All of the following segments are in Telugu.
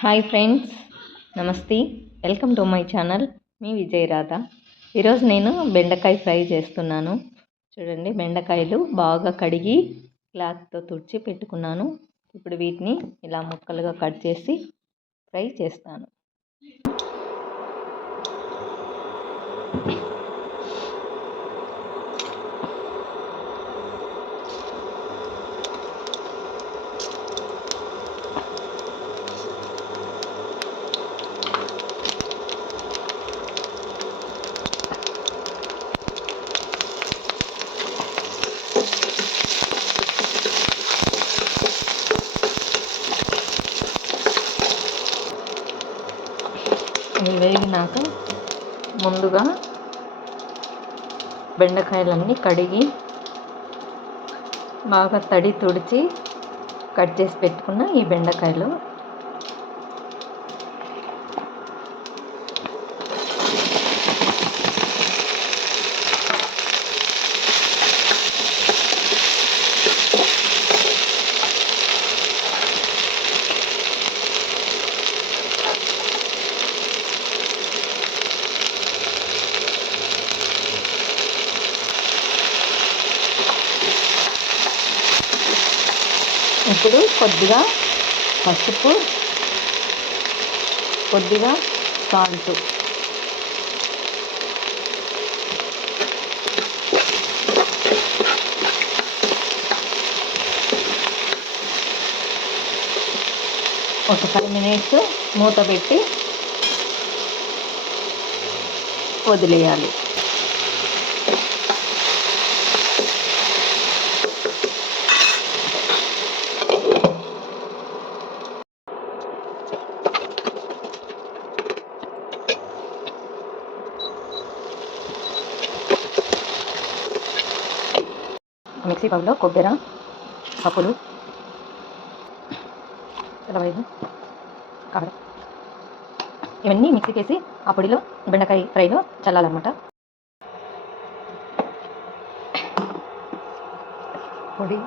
హాయ్ ఫ్రెండ్స్, నమస్తే. Welcome to my channel. మీ విజయరాధ. ఈరోజు నేను బెండకాయ ఫ్రై చేస్తున్నాను. చూడండి, బెండకాయలు బాగా కడిగి క్లాత్తో తుడిచి పెట్టుకున్నాను. ఇప్పుడు వీటిని ఇలా ముక్కలుగా కట్ చేసి ఫ్రై చేస్తాను. ఇవి వేగినాక ముందుగా బెండకాయలన్నీ కడిగి బాగా తడి తుడిచి కట్ చేసి పెట్టుకున్న ఈ బెండకాయలు ఇప్పుడు కొద్దిగా పసుపు, కొద్దిగా సాల్ట్, ఒక 5 minutes మూత పెట్టి వదిలేయాలి. మిక్సీ బౌల్లో కొబ్బరి, పప్పులు, తెల్లవాయిలు, కారం ఇవన్నీ మిక్సీకి వేసి ఆ పొడిలో బెండకాయ ఫ్రైలో చల్లాలన్నమాట. పొడి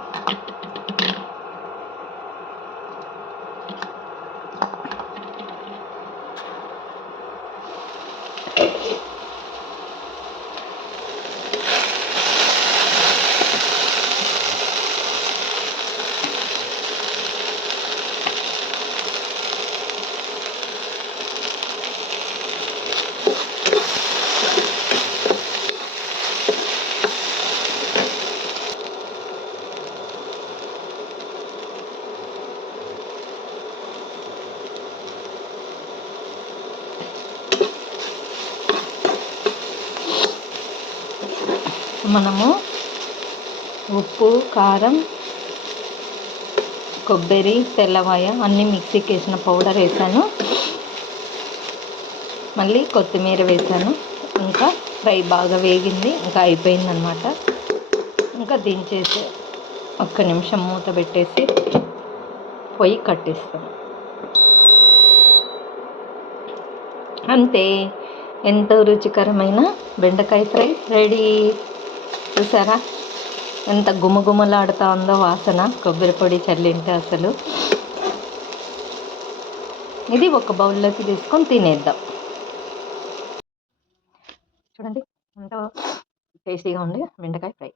మనము ఉప్పు, కారం, కొబ్బరి, తెల్లవాయ అన్నీ మిక్సీకి వేసిన పౌడర్ వేసాను. మళ్ళీ కొత్తిమీర వేసాను. ఇంకా ఫ్రై బాగా వేగింది, ఇంకా అయిపోయిందనమాట. ఇంకా దించేసి 1 నిమిషం మూత పెట్టేసి పొయ్యి కట్టేస్తాను. అంతే, ఎంతో రుచికరమైన బెండకాయ ఫ్రై రెడీ. చూసారా ఎంత గుమగుమలాడుతూ ఉందో వాసన, కొబ్బరి పొడి చల్లింటే. అసలు ఇది ఒక బౌల్లోకి తీసుకొని తినేద్దాం. చూడండి, ఎంతో టేస్టీగా ఉంది బెండకాయ ఫ్రై.